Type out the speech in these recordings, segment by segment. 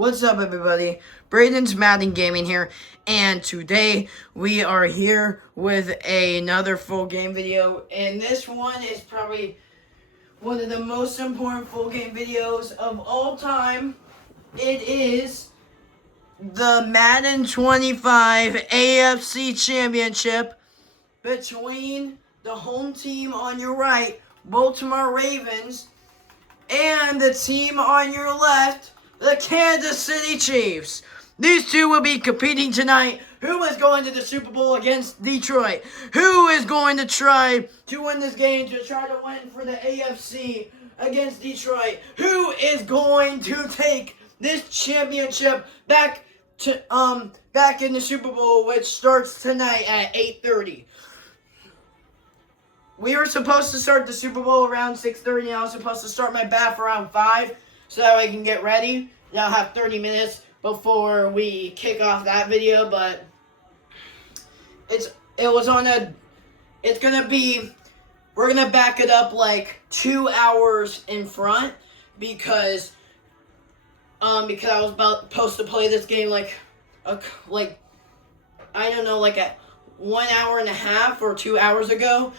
What's up, everybody? Braden's Madden Gaming here, and today we are here with another full game video, and this one is probably one of the most important full game videos of all time. It is the Madden 25 AFC Championship between the home team on your right, Baltimore Ravens, and the team on your left, the Kansas City Chiefs. These two will be competing tonight. Who is going to the Super Bowl against Detroit? Who is going to try to win this game to try to win for the AFC against Detroit? Who is going to take this championship back in the Super Bowl, which starts tonight at 8:30? We were supposed to start the Super Bowl around 6:30, and I was supposed to start my bath around 5 so that I can get ready. And I'll have 30 minutes before we kick off that video, but we're gonna back it up like 2 hours in front because I was supposed to play this game like at 1 hour and a half or 2 hours ago.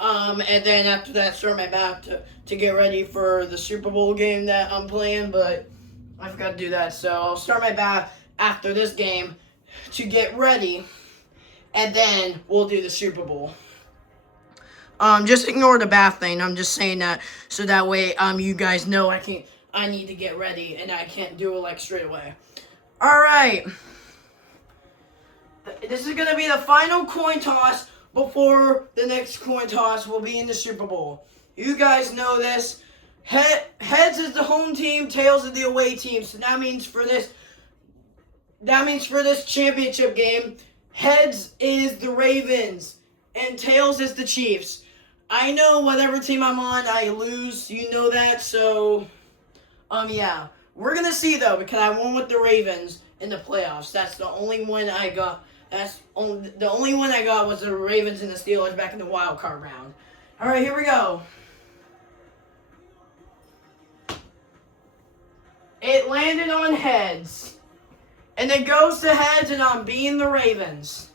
And then after that, start my bath to get ready for the Super Bowl game that I'm playing, but I forgot to do that. So I'll start my bath after this game to get ready, and then we'll do the Super Bowl. Just ignore the bath thing. I'm just saying that so that way you guys know I need to get ready and I can't do it like straight away. All right. This is gonna be the final coin toss before the next coin toss will be in the Super Bowl. You guys know this. Heads is the home team, tails is the away team. So that means for this championship game, heads is the Ravens and tails is the Chiefs. I know whatever team I'm on, I lose. You know that. So yeah. We're gonna see though, because I won with the Ravens in the playoffs. That's the only one I got. The only one I got was the Ravens and the Steelers back in the wild card round. All right, here we go. It landed on heads, and it goes to heads, and I'm beating the Ravens.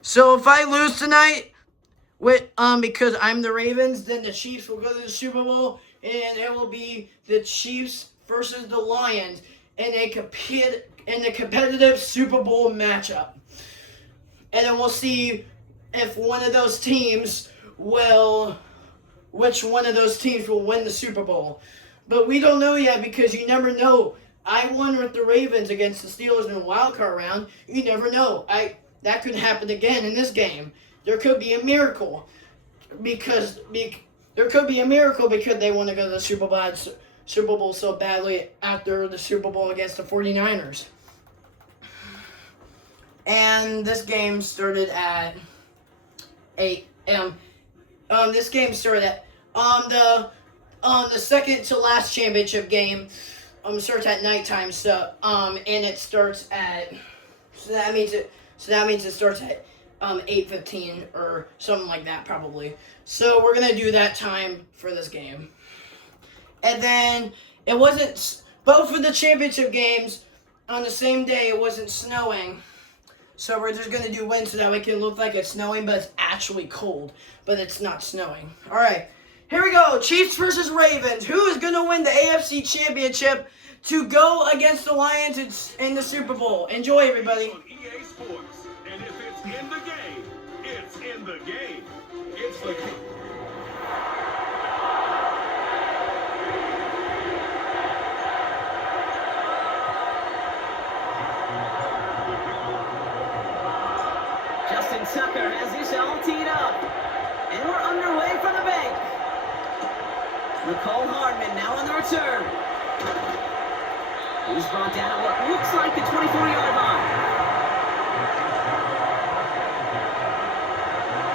So if I lose tonight, because I'm the Ravens, then the Chiefs will go to the Super Bowl, and it will be the Chiefs versus the Lions in a competitive Super Bowl matchup. And then we'll see if which one of those teams will win the Super Bowl. But we don't know yet because you never know. I won with the Ravens against the Steelers in the wild card round. You never know. That could happen again in this game. There could be a miracle because they want to go to the Super Bowl so badly after the Super Bowl against the 49ers. And this game started at 8 a.m. This game started at the second to last championship game starts at nighttime. So and it starts at that means it starts at 8:15 or something like that probably. So we're gonna do that time for this game. And then it wasn't both of the championship games on the same day. It wasn't snowing. So we're just going to do wind so that we can look like it's snowing, but it's actually cold. But it's not snowing. All right. Here we go. Chiefs versus Ravens. Who is going to win the AFC Championship to go against the Lions in the Super Bowl? Enjoy, everybody. On EA Sports. And if it's in the game, it's in the game. It's the game. Tucker has this all teed up. And we're underway from the bank. Nicole Hardman now on the return. He's brought down at what looks like the 24-yard line.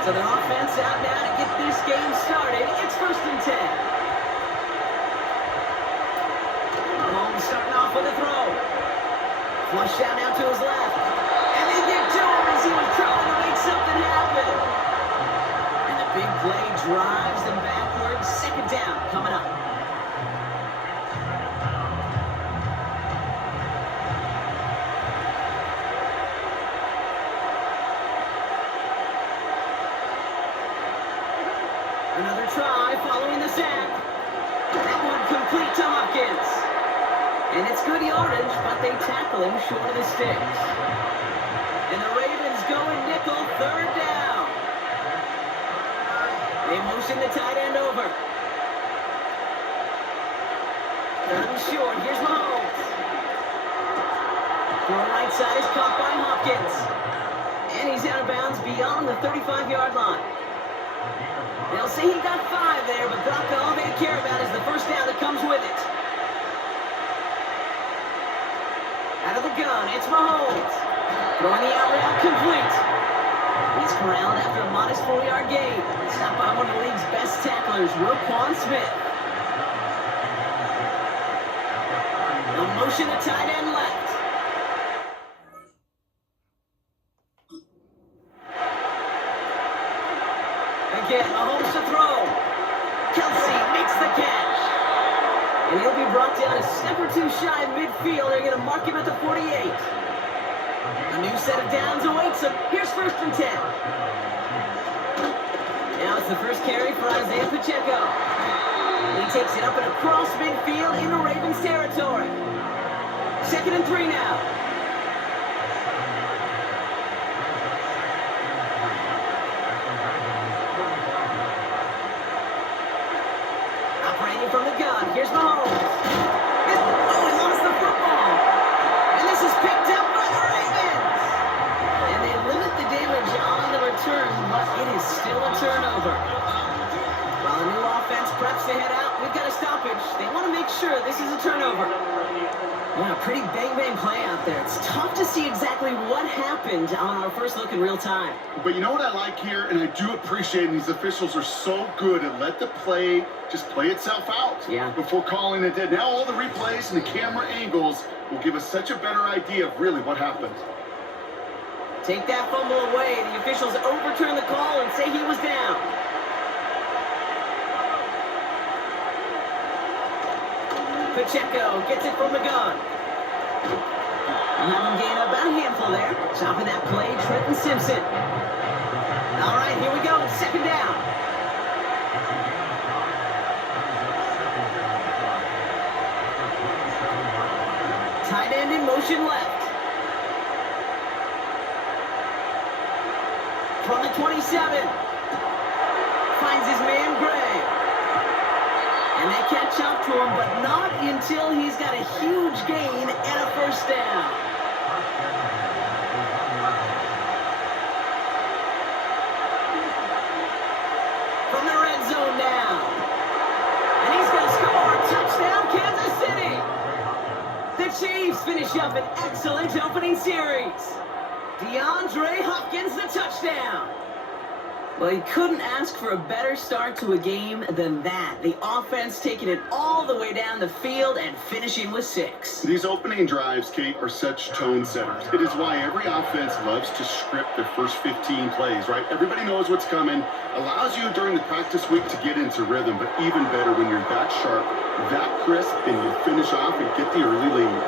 So the offense out now to get this game started. It's 1st and 10. Mahomes starting off with a throw. Flush down now to his left. And they get to him as he was trying to make something happen. And the big play drives them backwards. 2nd down coming up. And it's good yardage, but they tackle him short of the sticks. And the Ravens go in nickel, third down. They motion the tight end over. Third and short, here's Mahomes. Throw right side is caught by Hopkins. And he's out of bounds beyond the 35-yard line. They'll say he got 5 there, but Brock, all they care about is the first down that comes with it. Out of the gun, it's Mahomes. Throwing the out route complete. He's corralled after a modest 4-yard gain. Stopped by one of the league's best tacklers, Roquan Smith. They'll motion the tight end left. Again, Mahomes to throw. Kelsey makes the catch. And he'll be brought down a step or two shy of midfield. They're going to mark him at the 48. A new set of downs awaits him. Here's 1st and 10. Now it's the first carry for Isaiah Pacheco. He takes it up and across midfield into Ravens territory. 2nd and 3 now. From the gun, here's Mahomes. He lost the football. And this is picked up by the Ravens. And they limit the damage on the return, but it is still a turnover. While the new offense preps to head out, we've got a stoppage. They want to make sure this is a turnover. Yeah, pretty bang-bang play out there. It's tough to see exactly what happened on our first look in real time. But you know what I like here, and I do appreciate these officials are so good at let the play just play itself out before calling it dead. Now all the replays and the camera angles will give us such a better idea of really what happened. Take that fumble away. The officials overturn the call and say he was down. Pacheco gets it from the gun. We'll have him gain about a handful there. Chopping that play, Trenton Simpson. All right, here we go. 2nd down. Tight end in motion left. From the 27. Finds his man Gray. And they catch up to him, but not until he's got a huge gain and a 1st down. From the red zone now. And he's going to score. Touchdown, Kansas City. The Chiefs finish up an excellent opening series. DeAndre Hopkins, the touchdown. Well, you couldn't ask for a better start to a game than that. The offense taking it all the way down the field and finishing with 6. These opening drives, Kate, are such tone setters. It is why every offense loves to script their first 15 plays, right? Everybody knows what's coming. Allows you during the practice week to get into rhythm, but even better when you're that sharp, that crisp, and you finish off and get the early lead.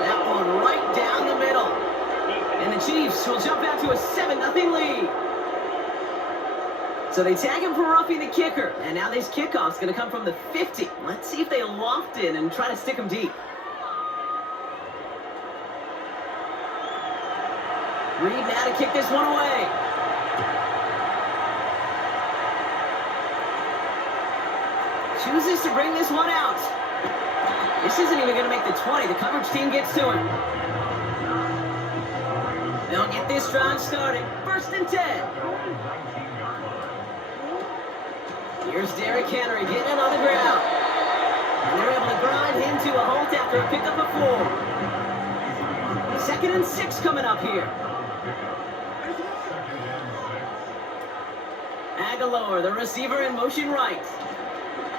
That one right down the middle. And the Chiefs will jump out to a 7-0 lead. So they tag him for roughing the kicker. And now this kickoff's going to come from the 50. Let's see if they loft in and try to stick him deep. Reed now to kick this one away. Chooses to bring this one out. This isn't even going to make the 20. The coverage team gets to him. They'll get this drive started. 1st and 10. Here's Derrick Henry getting it on the ground. And they're able to grind him to a halt after a pickup of 4. 2nd and 6 coming up here. Aguilar, the receiver in motion right.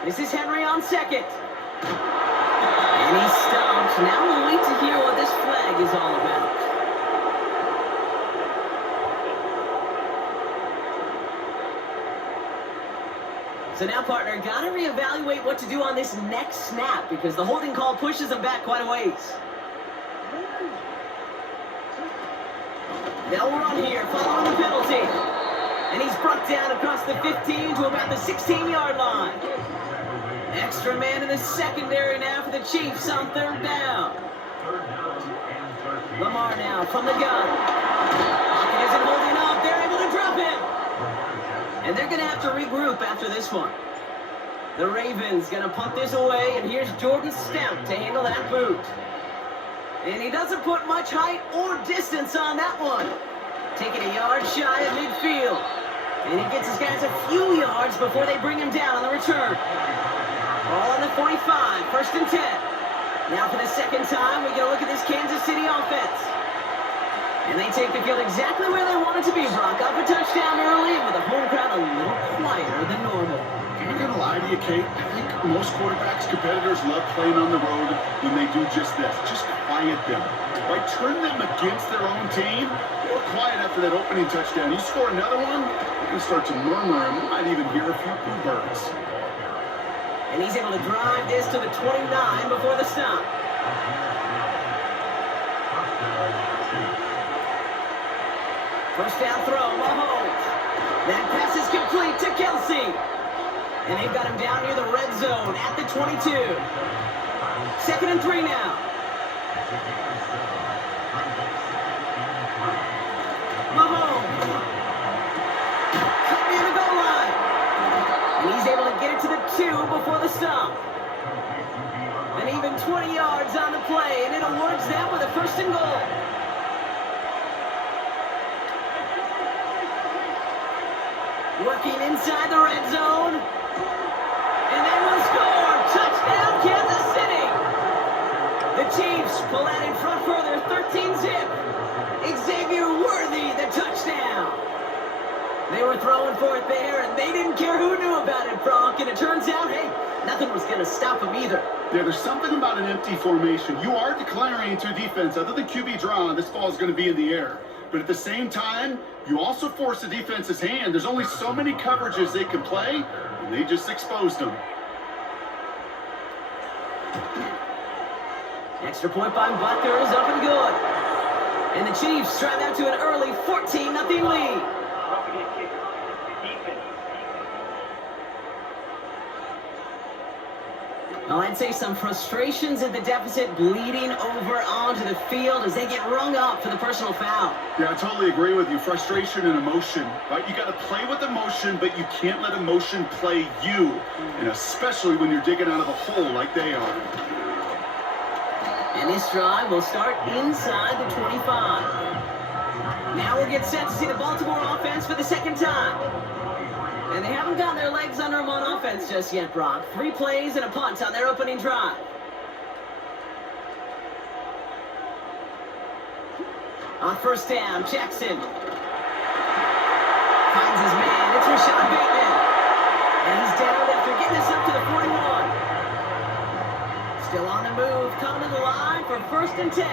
This is Henry on 2nd. And he's stopped. Now we'll wait to hear what this flag is all about. So now, partner, got to reevaluate what to do on this next snap because the holding call pushes them back quite a ways. They'll run here following the penalty. And he's brought down across the 15 to about the 16-yard line. Extra man in the secondary now for the Chiefs on third down. Lamar now from the gun. Lockett isn't holding up. They're able to drop him. And they're going to have to regroup after this one. The Ravens going to punt this away, and here's Jordan Stout to handle that boot. And he doesn't put much height or distance on that one. Taking a yard shy of midfield. And he gets his guys a few yards before they bring him down on the return. Ball on the 45, 1st and 10. Now for the second time, we get a look at this Kansas City offense. And they take the field exactly where they want it to be, Brock. Up a touchdown early, and with the home crowd a little quieter than normal. I'm not going to lie to you, Kate. I think most quarterbacks, competitors love playing on the road when they do just this. Just quiet them. By turning them against their own team, they were quiet after that opening touchdown. You score another one, you can start to murmur, and we might even hear a few boo birds. And he's able to drive this to the 29 before the stop. First down throw, Mahomes. That pass is complete to Kelsey. And they've got him down near the red zone at the 22. 2nd and 3 now. Mahomes. Cut near the goal line. And he's able to get it to the 2 before the stop. And even 20 yards on the play, and it awards them with a 1st and goal. Working inside the red zone. And they will score. Touchdown, Kansas City. The Chiefs pull out in front further, 13-zip. Xavier Worthy, the touchdown. They were throwing for it there, and they didn't care who knew about it, Brock. And it turns out, hey, nothing was going to stop them either. Yeah, there's something about an empty formation. You are declaring to defense, other than QB draw, this ball is going to be in the air. But at the same time, you also force the defense's hand. There's only so many coverages they can play, and they just exposed them. Extra point by Butker is up and good. And the Chiefs drive out to an early 14-0 lead. Well, I'd say some frustrations at the deficit bleeding over onto the field as they get rung up for the personal foul. Yeah, I totally agree with you. Frustration and emotion, right? You got to play with emotion, but you can't let emotion play you, and especially when you're digging out of a hole like they are. And this drive will start inside the 25. Now we'll get set to see the Baltimore offense for the second time. And they haven't gotten their legs under them on offense just yet, Brock. 3 plays and a punt on their opening drive. On first down, Jackson finds his man. It's Rashad Bateman. And he's down after getting this up to the 41. Still on the move, coming to the line for 1st and 10.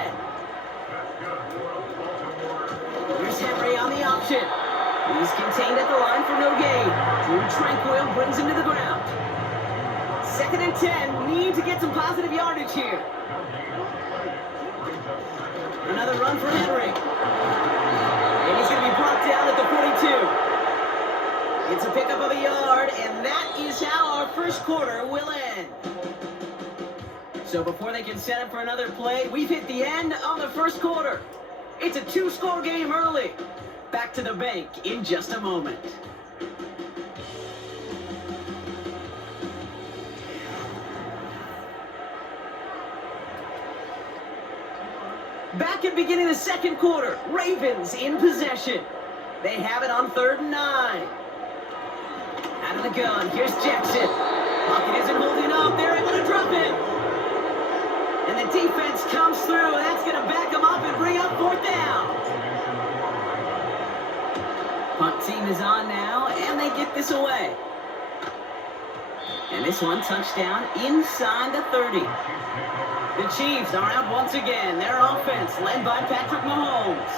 Here's Henry on the option. He's contained at the line for no gain. Drew Tranquil brings him to the ground. 2nd and 10. Need to get some positive yardage here. Another run for Henry. And he's going to be brought down at the 42. It's a pickup of a yard, and that is how our first quarter will end. So before they can set up for another play, we've hit the end of the first quarter. It's a 2-score game early. Back to the bank in just a moment. Back at beginning of the second quarter, Ravens in possession. They have it on 3rd and 9. Out of the gun, here's Jackson. Lockett isn't holding up, they're able to drop him. And the defense comes through, and that's going to back them up and bring up 4th down. Punt team is on now, and they get this away. And this one, touchdown inside the 30. The Chiefs are out once again. Their offense led by Patrick Mahomes.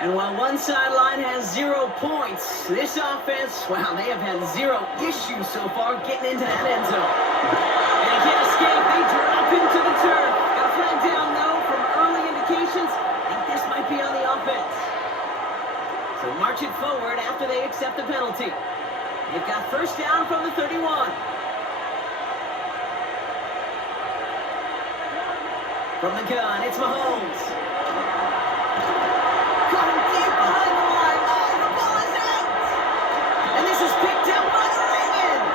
And while one sideline has 0 points, this offense, wow, they have had 0 issues so far getting into that end zone. And he can't escape. They drop into the turf. Got a flag down, though, from early indications. I think this might be on the offense. So march it forward after they accept the penalty. They've got first down from the 31. From the gun, it's Mahomes. Got him deep behind the line. Oh, the ball is out. And this is picked up by the Ravens.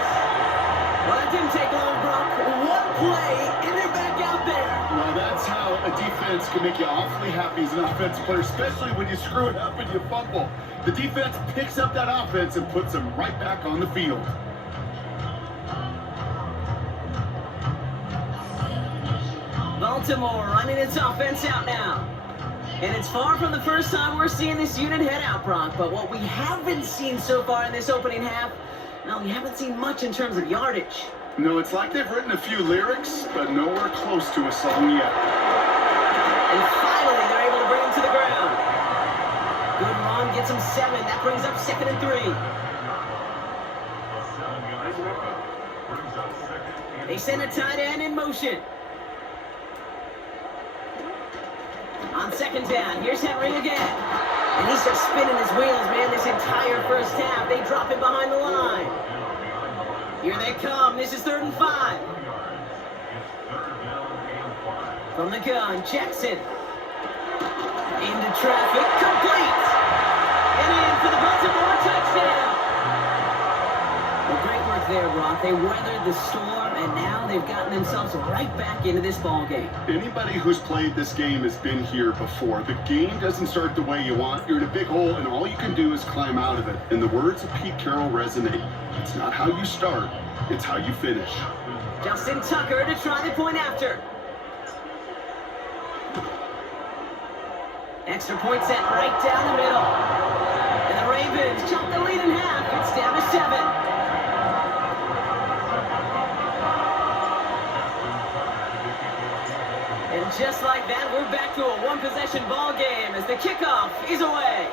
Well, that didn't take long, Brock. One play, and they're back out there. Well, that's how a defense can make you awfully happy as an offensive player, especially when you screw it up and you fumble. The defense picks up that offense and puts them right back on the field. Baltimore running its offense out now. And it's far from the first time we're seeing this unit head out, Brock. But what we haven't seen so far in this opening half, no, we haven't seen much in terms of yardage. No, it's like they've written a few lyrics, but nowhere close to a song yet. And finally, they're able to bring him to the ground. Good run, gets him 7. That brings up 2nd and 3. They send a tight end in motion. On 2nd down, here's Henry again. And he's just spinning his wheels, man, this entire first half. They drop him behind the line. Here they come. This is 3rd and 5. From the gun, Jackson. Into traffic, complete. And in for the Baltimore touchdown. Well, great work there, Brock. They weathered the storm, and now they've gotten themselves right back into this ball game. Anybody who's played this game has been here before. The game doesn't start the way you want. You're in a big hole, and all you can do is climb out of it. And the words of Pete Carroll resonate. It's not how you start, it's how you finish. Justin Tucker to try the point after. Extra point set right down the middle. And the Ravens chop the lead in half. It's down to 7. And just like that, we're back to a one-possession ball game as the kickoff is away.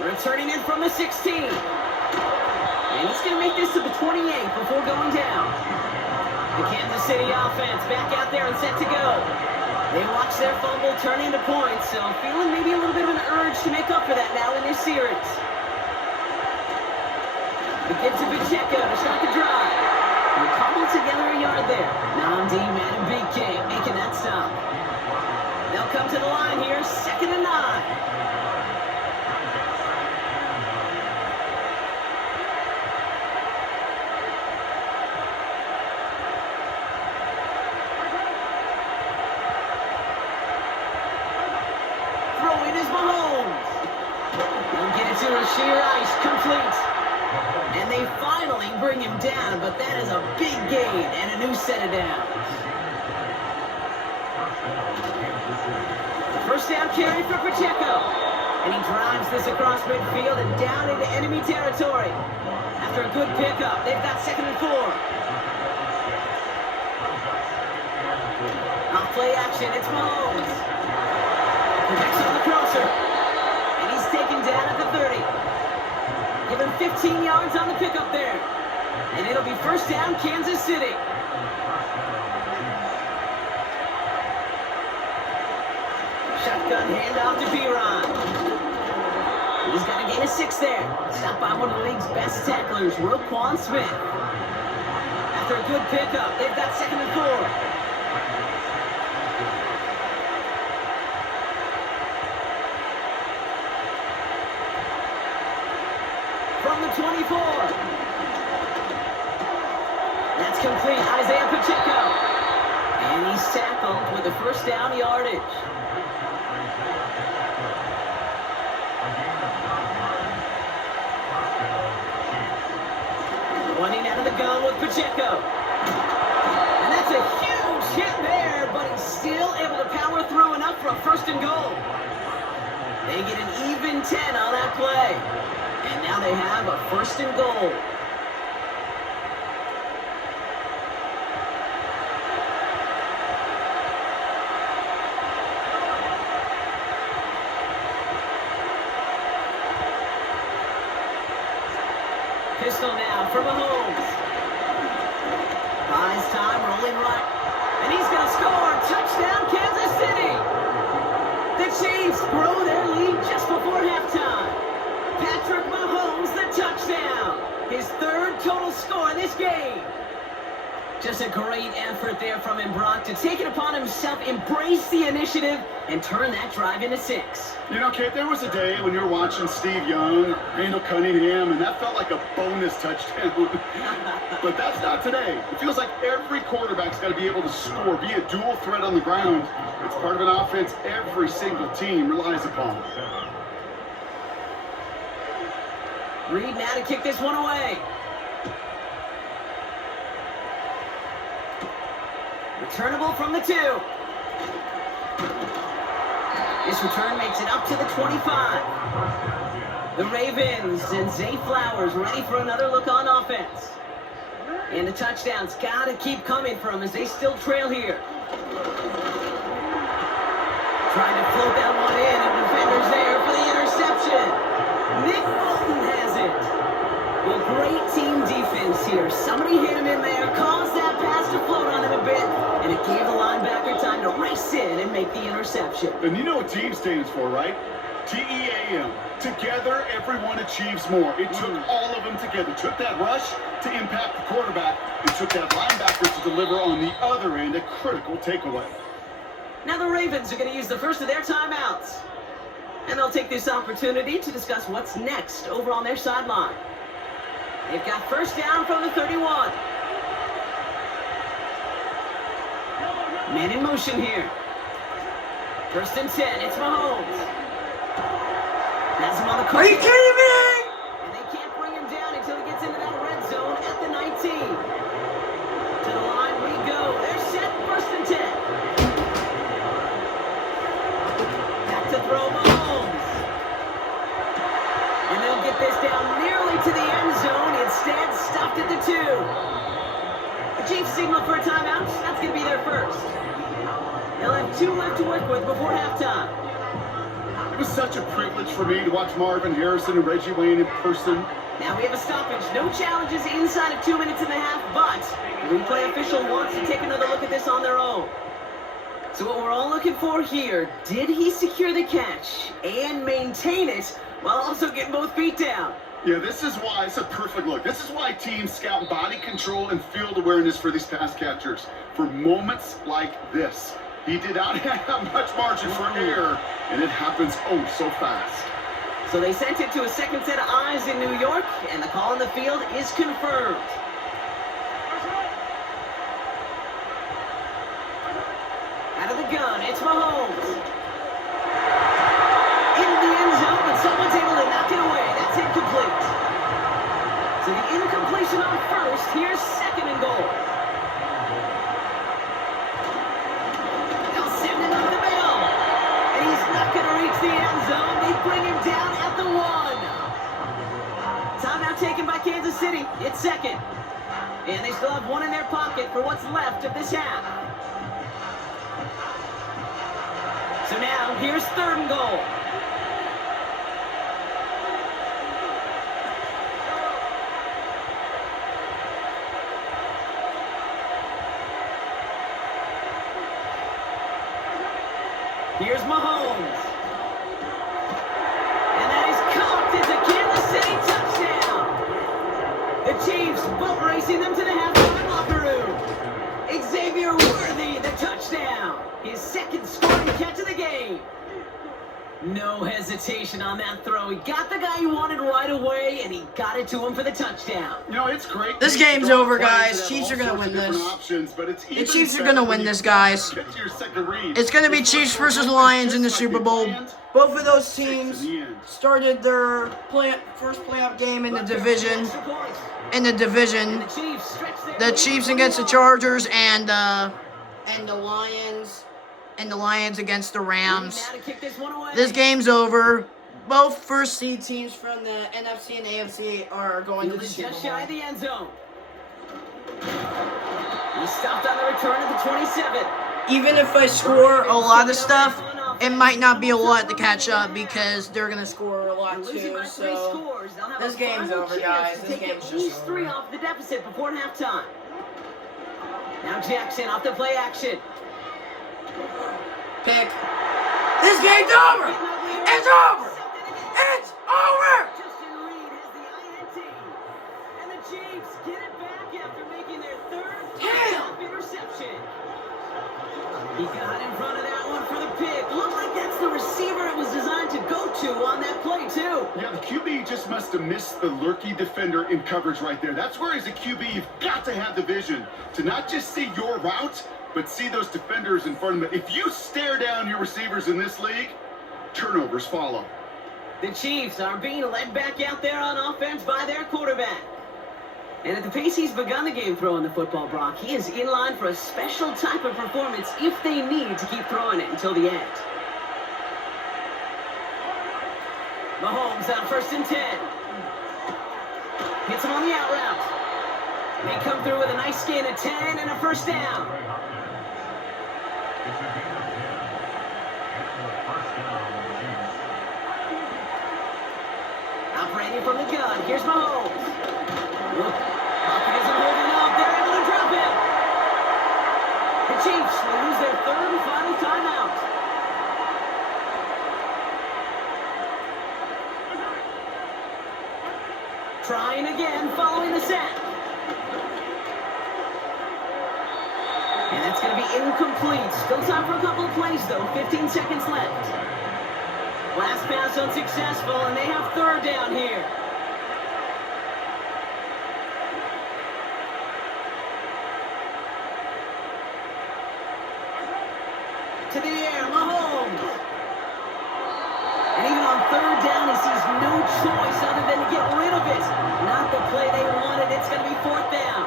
Returning in from the 16. And he's going to make this to the 28 before going down. The Kansas City offense back out there and set to go. They watch their fumble turn into points, so I'm feeling maybe a little bit of an urge to make up for that now in this series. We get to Pacheco to start the drive. We'll cobble together a yard there. Non-D Madden Big King making that stop. They'll come to the line here, 2nd and 9. Sheer ice, complete. And they finally bring him down, but that is a big gain and a new set of downs. First down carry for Pacheco. And he drives this across midfield and down into enemy territory. After a good pickup, they've got 2nd and 4. Off play action, it's Mahomes. Connects on the crosser. And he's taken down at the 30. Give him 15 yards on the pickup there. And it'll be first down, Kansas City. Shotgun handoff to Piron. He's got a gain of 6 there. Stopped by one of the league's best tacklers, Roquan Smith. After a good pickup, they've got 2nd and 4. From the 24. That's complete. Isaiah Pacheco. And he's tackled with a first down yardage. Running out of the gun with Pacheco. And that's a huge hit there, but he's still able to power through enough for a 1st and goal. They get an even 10 on that play. And now they have a 1st and goal. Pistol now for Mahomes. Buys time, rolling right. And he's going to score. Touchdown, Kansas City. The Chiefs grow their lead just before halftime. Patrick Mahomes, the touchdown. His 3rd total score in this game. Just a great effort there from him, Brock, to take it upon himself, embrace the initiative, and turn that drive into 6. You know, Kate, there was a day when you were watching Steve Young, Randall Cunningham, and that felt like a bonus touchdown. But that's not today. It feels like every quarterback's got to be able to score, be a dual threat on the ground. It's part of an offense every single team relies upon. Reed now to kick this one away. Returnable from the 2. This return makes it up to the 25. The Ravens and Zay Flowers ready for another look on offense. And the touchdowns got to keep coming for them as they still trail here. Trying to float that one in, and defenders there for the interception. Nick Bolton has it. Well, great team defense here. Somebody hit him in there, caused that pass to float on him a bit, and it gave the linebacker time to race in and make the interception. And you know what team stands for, right? TEAM. Together, everyone achieves more. It took all of them together. It took that rush to impact the quarterback. It took that linebacker to deliver on the other end a critical takeaway. Now the Ravens are going to use the first of their timeouts. And they'll take this opportunity to discuss what's next over on their sideline. They've got first down from the 31. Man in motion here. First and 10, it's Mahomes. Has him on the Are you kidding me? And they can't bring him down until he gets into that red zone at the 19. To the line we go. They're set, first and 10. Back to throw Mahomes. And they'll get this down nearly to the end zone. Instead, stopped at the 2. The Chiefs signal for a timeout. That's going to be their first. They'll have 2 left to work with before halftime. It was such a privilege for me to watch Marvin Harrison and Reggie Wayne in person. Now we have a stoppage. No challenges inside of 2 minutes and a half, but the replay official wants to take another look at this on their own. So what we're all looking for here, did he secure the catch and maintain it while also getting both feet down? Yeah, this is why it's a perfect look. This is why teams scout body control and field awareness for these pass catchers. For moments like this. He did not have much margin for error, and it happens oh so fast. So they sent it to a second set of eyes in New York, and the call on the field is confirmed. Out of the gun, it's Mahomes. Into the end zone, but someone's able to knock it away. That's incomplete. So the incompletion on first, here's second and goal. They'll send him up the middle. And he's not going to reach the end zone. They bring him down at the 1. Timeout taken by Kansas City. It's second. And they still have 1 in their pocket for what's left of this half. So now, here's third and goal. Here's Mahomes. And that is caught. It's a Kansas City touchdown. The Chiefs boat racing them to the halftime locker room. Xavier Worthy, the touchdown. His second scoring catch of the game. No hesitation on that throw. He got the guy he wanted right away, and he got it to him for the touchdown. You know, it's great. This game's over, guys. Chiefs are going to win this. The Chiefs are going to win this, guys. It's going to be Chiefs versus Lions in the Super Bowl. Both of those teams started their first playoff game in the division. The Chiefs against the Chargers and the Lions. And the Lions against the Rams. This game's over. Both first seed teams from the NFC and AFC are going to the Super Bowl. Just shy of the end zone. He stopped on the return of the 27. Even if I score a lot of stuff, it might not be a lot to catch up because they're going to score a lot too. So this game's over, guys. This game's just over. At least 3 off the deficit before halftime. Now Jackson off the play action. Pick. This game's over! It's over! It's over! Justin Reed has the INT. And the Chiefs get it back after making their third He got in front of that one for the pick. Looked like that's the receiver it was designed to go to on that play, too. Yeah, the QB just must have missed the lurky defender in coverage right there. That's where, as a QB, you've got to have the vision to not just see your route, but see those defenders in front of them. If you stare down your receivers in this league, turnovers follow. The Chiefs are being led back out there on offense by their quarterback. And at the pace he's begun the game throwing the football, Brock, he is in line for a special type of performance if they need to keep throwing it until the end. Mahomes on 1st and 10. Hits him on the out route. They come through with a nice gain of 10 and a first down. Operating from the gun, here's Mahomes. Pocket isn't holding up, they're able to drop it. The Chiefs will lose their 3rd and final timeout. Trying again, following the sack. And that's going to be incomplete. Still time for a couple of plays, though. 15 seconds left. Last pass unsuccessful, and they have 3rd down here. To the air, Mahomes. And even on 3rd down, he sees no choice other than to get rid of it. Not the play they wanted. It's going to be 4th down.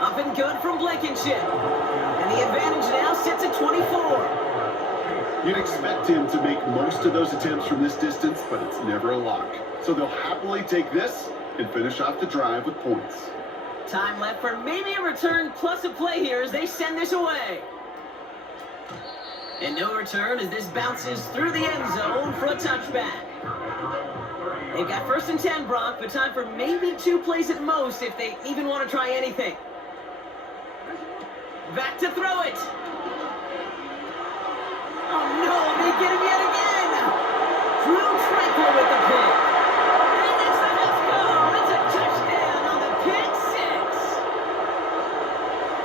Up and good from Blankenship. And the advantage now sits at 24. You'd expect him to make most of those attempts from this distance, but it's never a lock. So they'll happily take this and finish off the drive with points. Time left for maybe a return plus a play here as they send this away. And no return as this bounces through the end zone for a touchback. They've got 1st and 10, Brock, but time for maybe 2 plays at most if they even want to try anything. Back to throw it. Oh no, they get him yet again. Drew Tranquil with the pick. And it's the let's go. It's a touchdown on the pick 6.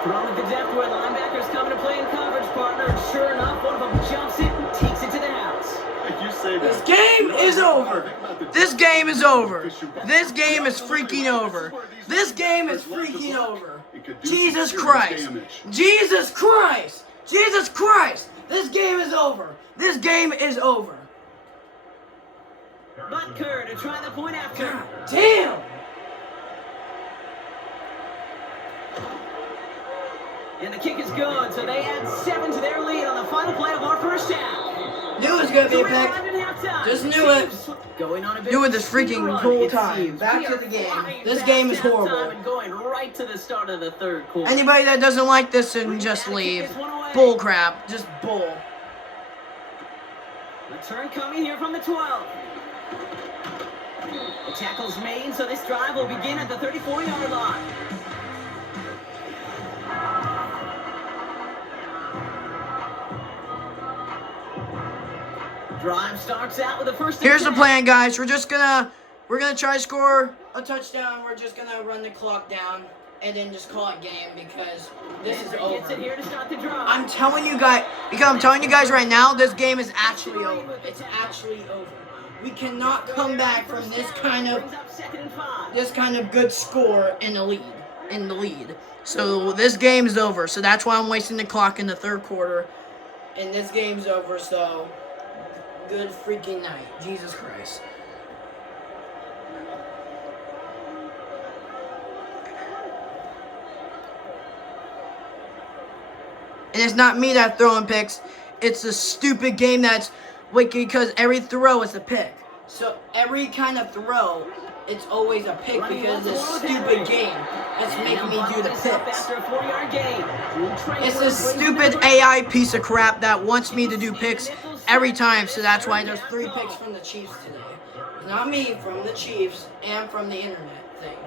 Throwing at the depth where the linebackers coming to play in coverage, partner. And sure enough, one of them jumps it and takes it to the house. You say This that. game is over. This game is over. This game is freaking over. This game is freaking over. Jesus Christ. Jesus Christ. Jesus Christ. This game is over. This game is over. Butker to try the point after. God damn. And the kick is good, so they add 7 to their lead on the final play of our first half. Knew it was gonna be a pick. Just knew it. Knew it this freaking whole time. Back to the game. This game is horrible. Going right to the start of the 3rd quarter. Anybody that doesn't like this can just leave. Bull crap. Just bull. Return coming here from the 12. The tackle's made, so this drive will begin at the 34-yard line. Drive starts out with the first. Here's the plan, guys. We're gonna try to score a touchdown. We're just gonna run the clock down and then just call it game because this is over. Gets it here to start the drive. I'm telling you guys right now, this game is actually over. It's actually over. We cannot come back from this kind of good score in the lead. So this game is over. So that's why I'm wasting the clock in the 3rd quarter. And this game's over, so good freaking night. Jesus Christ. And it's not me that's throwing picks. It's a stupid game that's because every throw is a pick. So every kind of throw, it's always a pick because this stupid game that's making me do the picks. It's this stupid AI piece of crap that wants me to do picks every time. So that's why there's 3 picks from the Chiefs today. Not me, from the Chiefs and from the internet thing.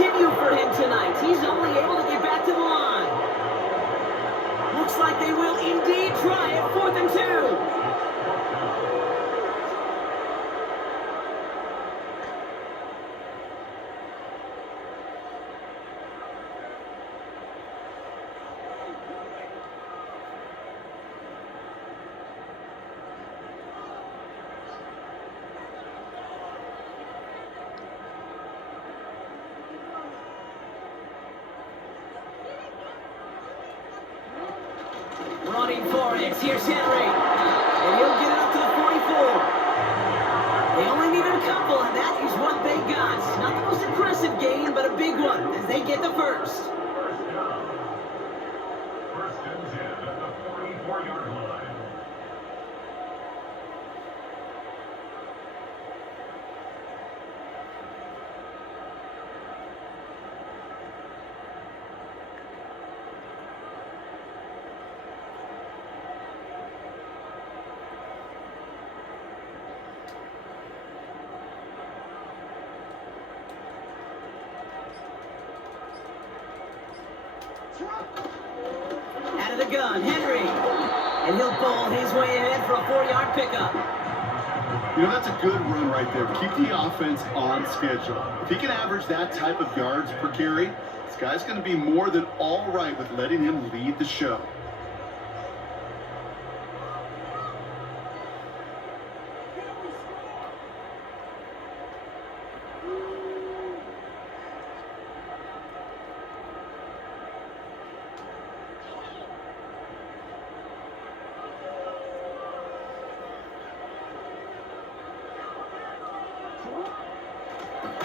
continue for him tonight. He's only able to get back to the line. Looks like they will indeed try it. 4th and 2. Running for it. Here's Henry. And he'll get it up to the 44. They only needed a couple, and that is what they got. Not the most impressive gain, but a big one as they get the first. First and 10 at the 44-yard line. Out of the gun, Henry. And he'll bowl his way ahead for a 4-yard pickup. You know, that's a good run right there. Keep the offense on schedule. If he can average that type of yards per carry, this guy's going to be more than all right with letting him lead the show.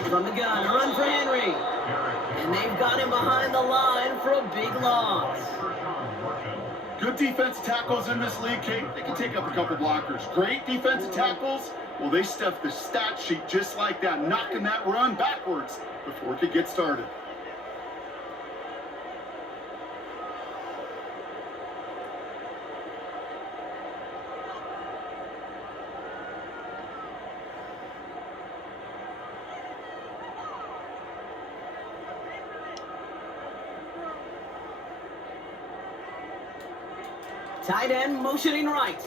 From the gun, a run for Henry. And they've got him behind the line for a big loss. Good defensive tackles in this league, Kate. They can take up a couple blockers. Great defensive tackles. Well, they stuffed the stat sheet just like that, knocking that run backwards before it could get started. Tight end motioning right.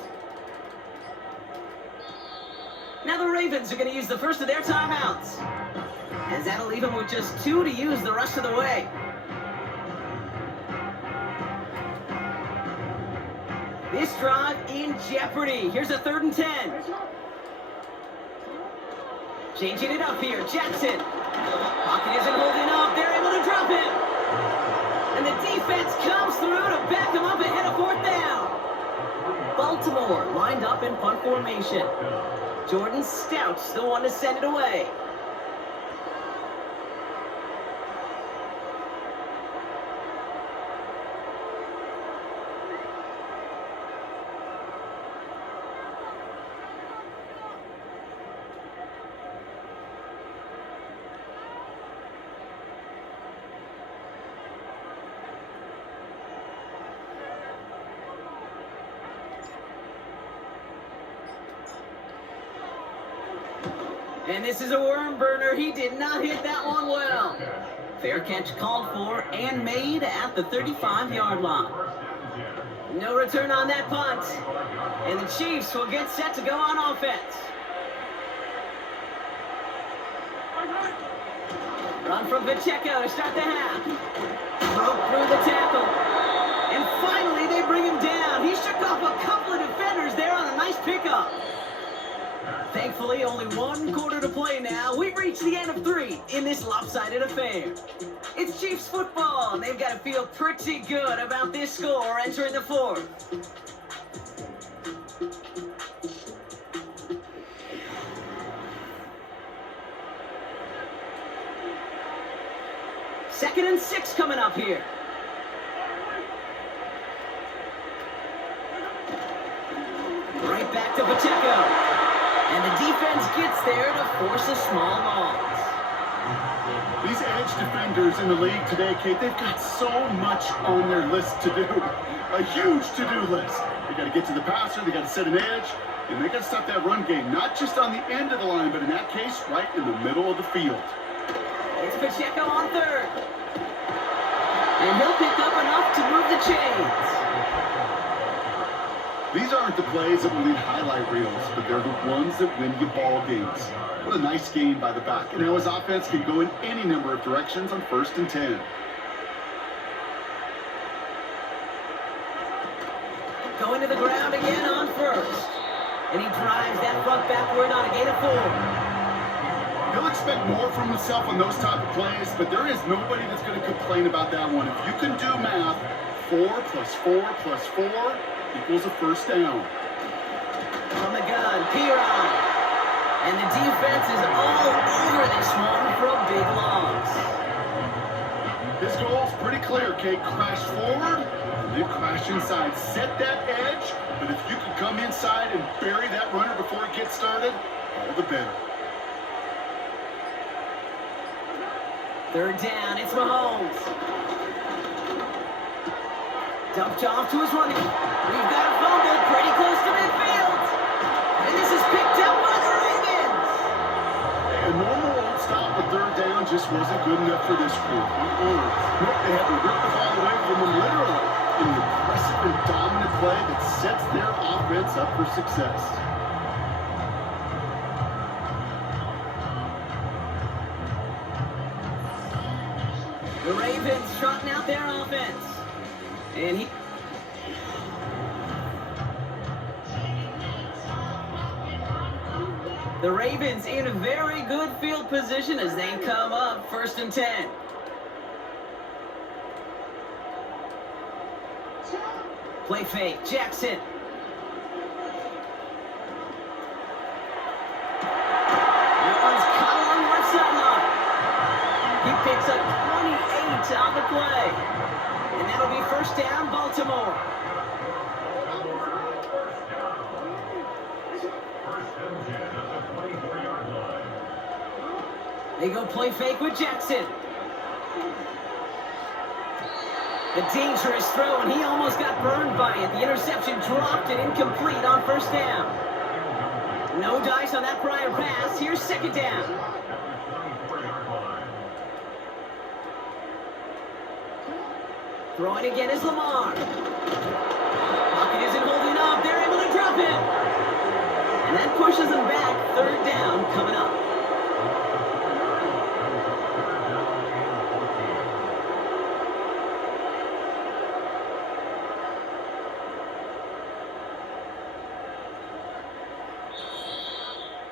Now the Ravens are going to use the first of their timeouts, as that'll leave them with just 2 to use the rest of the way. This drive in jeopardy. Here's a 3rd and 10. Changing it up here, Jackson. Pocket isn't holding up. They're able to drop him. And the defense comes through to back him up ahead of 4th down. Baltimore lined up in punt formation. Jordan Stout's the one to send it away. And this is a worm burner. He did not hit that one well. Fair catch called for and made at the 35-yard line. No return on that punt. And the Chiefs will get set to go on offense. Run from Pacheco to start the half. Broke through the tackle. And finally they bring him down. He shook off a couple of defenders there on a nice pickup. Thankfully, only 1 quarter to play now. We've reached the end of 3 in this lopsided affair. It's Chiefs football, and they've got to feel pretty good about this score entering the 4th. Second and 6 coming up here. Right back to Pacheco. And the defense gets there to force a small loss. These edge defenders in the league today, Kate, they've got so much on their list to do. A huge to-do list. They got to get to the passer, they got to set an edge, and they got to stop that run game, not just on the end of the line, but in that case, right in the middle of the field. It's Pacheco on third. And he'll pick up enough to move the chains. These aren't the plays that will lead highlight reels, but they're the ones that win you ball games. What a nice game by the back. And now his offense can go in any number of directions on 1st and 10. Going to the ground again on first. And he drives that front backward on a gain of 4. He'll expect more from himself on those type of plays, but there is nobody that's going to complain about that one. If you can do math, 4 plus 4 plus 4 equals a first down. From the gun, Piron. And the defense is all over this one for a big loss. His goal's pretty clear, Kate. Crash forward, and then crash inside. Set that edge, but if you can come inside and bury that runner before it gets started, all the better. 3rd down, it's Mahomes. Dumped off to his running. We've got a fumble pretty close to midfield. And this is picked up by the Ravens. A normal old stop at 3rd down just wasn't good enough for this group. Nope, they had to rip the ball away from them literally in an aggressive and dominant play that sets their offense up for success. The Ravens trotting out their offense. And the Ravens in a very good field position as they come up 1st and 10. Play fake, Jackson. That one's caught along the left sideline. He picks up 28 on the play. And that'll be 1st down, Baltimore. They go play fake with Jackson. A dangerous throw, and he almost got burned by it. The interception dropped and incomplete on 1st down. No dice on that prior pass. Here's 2nd down. Throwing again is Lamar. Pocket isn't holding up. They're able to drop it. And that pushes them back. 3rd down coming up.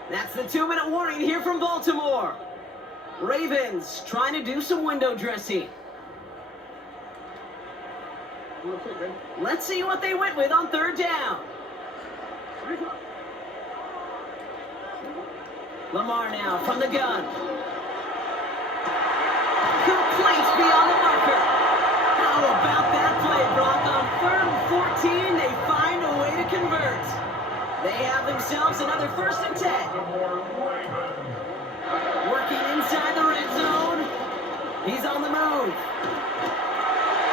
That's the 2-minute warning here from Baltimore. Ravens trying to do some window dressing. Let's see what they went with on 3rd down. Lamar now from the gun. Complete beyond the marker. How about that play, Brock? On 3rd and 14, they find a way to convert. They have themselves another 1st and 10. Working inside the red zone. He's on the move.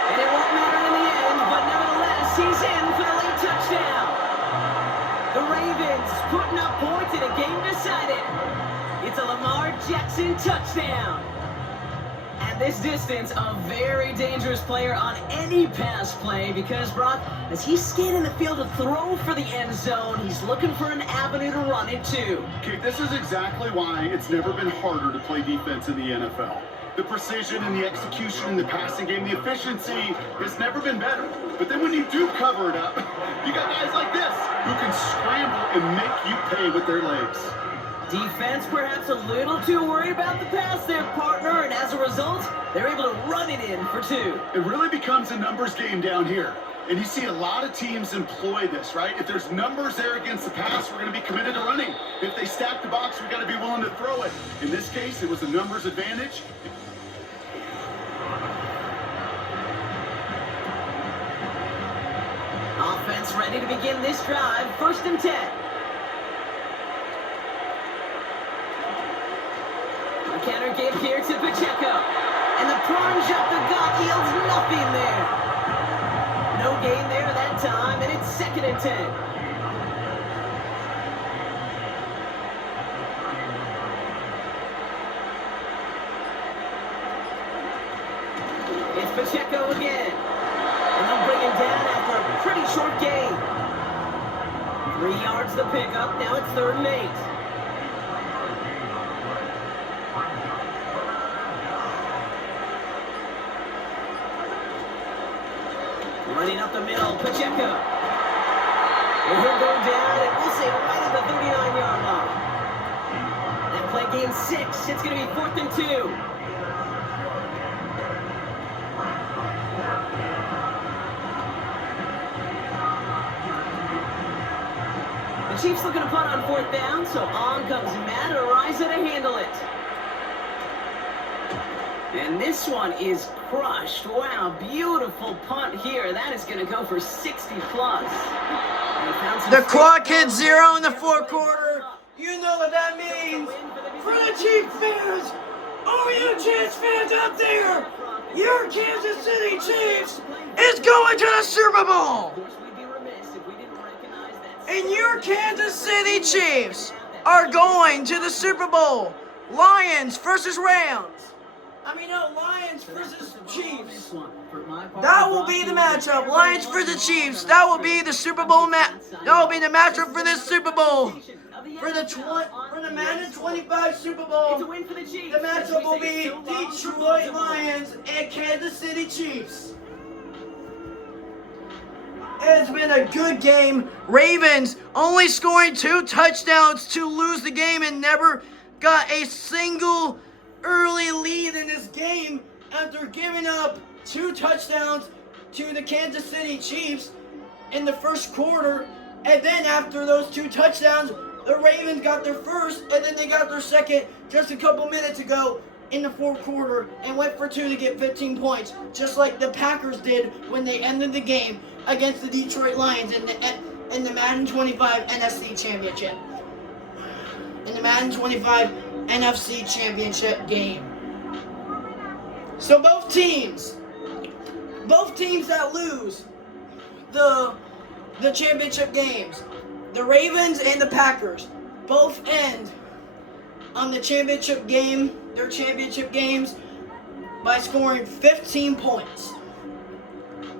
And it won't matter in the end, but nevertheless, he's in for the late touchdown. The Ravens putting up points in a game decided. It's a Lamar Jackson touchdown. At this distance, a very dangerous player on any pass play because, Brock, as he's scanning the field to throw for the end zone, he's looking for an avenue to run it to. Okay, this is exactly why it's never been harder to play defense in the NFL. The precision and the execution in the passing game, the efficiency has never been better. But then when you do cover it up, you got guys like this who can scramble and make you pay with their legs. Defense perhaps a little too worried about the pass there, partner, and as a result, they're able to run it in for 2. It really becomes a numbers game down here. And you see a lot of teams employ this, right? If there's numbers there against the pass, we're going to be committed to running. If they stack the box, we've got to be willing to throw it. In this case, it was a numbers advantage. Offense ready to begin this drive. 1st and 10. A counter give here to Pacheco. And the plunge up the gut yields nothing there. No gain there that time, and it's 2nd and 10. Pacheco again. And they'll bring him down after a pretty short gain. 3 yards the pickup. Now it's 3rd and 8. Running up the middle, Pacheco. And he'll go down, and we'll say right at the 39-yard line. That play gain 6. It's going to be 4th and 2. The Chiefs looking to punt on 4th down, so on comes Matt Ariza to handle it. And this one is crushed. Wow, beautiful punt here. That is going to go for 60 plus. The clock hits 0 in the 4th quarter. You know what that means. For the Chiefs fans, all you Chiefs fans out there, your Kansas City Chiefs is going to the Super Bowl. And your Kansas City Chiefs are going to the Super Bowl. Lions versus Rams. Lions versus Chiefs. That will be the matchup. Lions versus Chiefs. That will be the Super Bowl That will be the matchup for this Super Bowl. For the Madden 25 Super Bowl, the matchup will be Detroit Lions and Kansas City Chiefs. It's been a good game. Ravens only scoring 2 touchdowns to lose the game and never got a single early lead in this game after giving up 2 touchdowns to the Kansas City Chiefs in the 1st quarter. And then after those 2 touchdowns, the Ravens got their first and then they got their second just a couple minutes ago in the 4th quarter and went for 2 to get 15 points, just like the Packers did when they ended the game against the Detroit Lions in the Madden 25 NFC Championship. In the Madden 25 NFC Championship game. So both teams that lose the championship games, the Ravens and the Packers, both end on their championship games by scoring 15 points.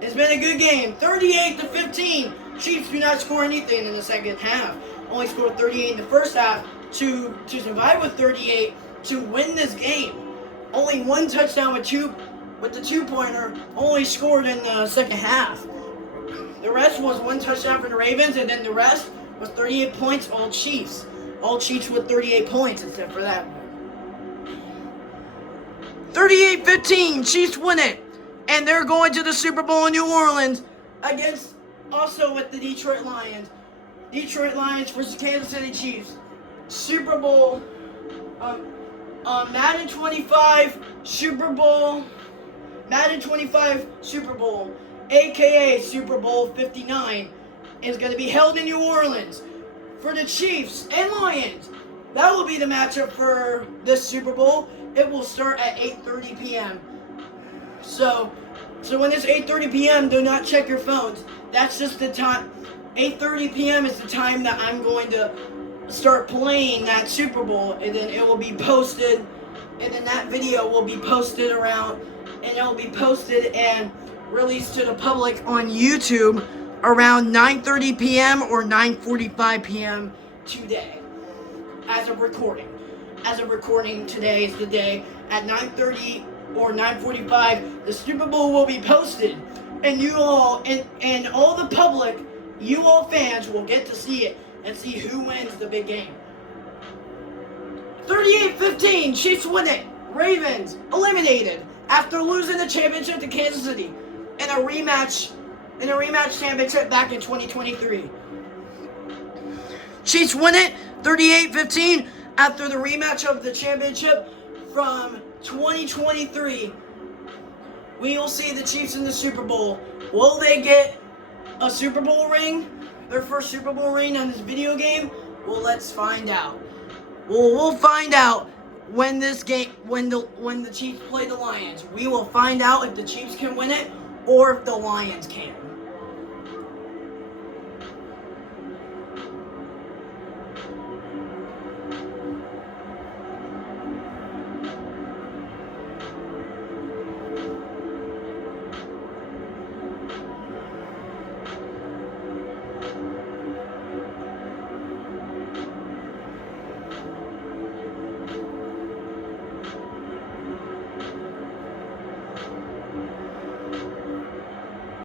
It's been a good game. 38-15. Chiefs do not score anything in the second half. Only scored 38 in the first half to survive with 38 to win this game. Only 1 touchdown with the 2-pointer only scored in the second half. The rest was 1 touchdown for the Ravens, and then the rest was 38 points, all Chiefs. All Chiefs with 38 points except for that one. 38-15, Chiefs win it. And they're going to the Super Bowl in New Orleans against also with the Detroit Lions. Detroit Lions versus Kansas City Chiefs. Super Bowl, Madden 25 Super Bowl, Madden 25 Super Bowl, aka Super Bowl 59, is going to be held in New Orleans for the Chiefs and Lions. That will be the matchup for this Super Bowl. It will start at 8:30 p.m. So when it's 8:30 p.m., do not check your phones. That's just the time. 8:30 p.m. is the time that I'm going to start playing that Super Bowl, and then it will be posted, and then that video will be posted around, and it will be posted and released to the public on YouTube around 9:30 p.m. or 9:45 p.m. today. As of recording. Today is the day at 9:30 or 9:45. The Super Bowl will be posted, and you all and all the public, you all fans will get to see it and see who wins the big game. 38-15, Chiefs win it. Ravens eliminated after losing the championship to Kansas City in a rematch championship back in 2023. Chiefs win it 38-15 after the rematch of the championship from 2023. We will see the Chiefs in the Super Bowl. Will they get a Super Bowl ring? Their first Super Bowl ring on this video game? Well, let's find out. We'll find out when the Chiefs play the Lions. We will find out if the Chiefs can win it or if the Lions can.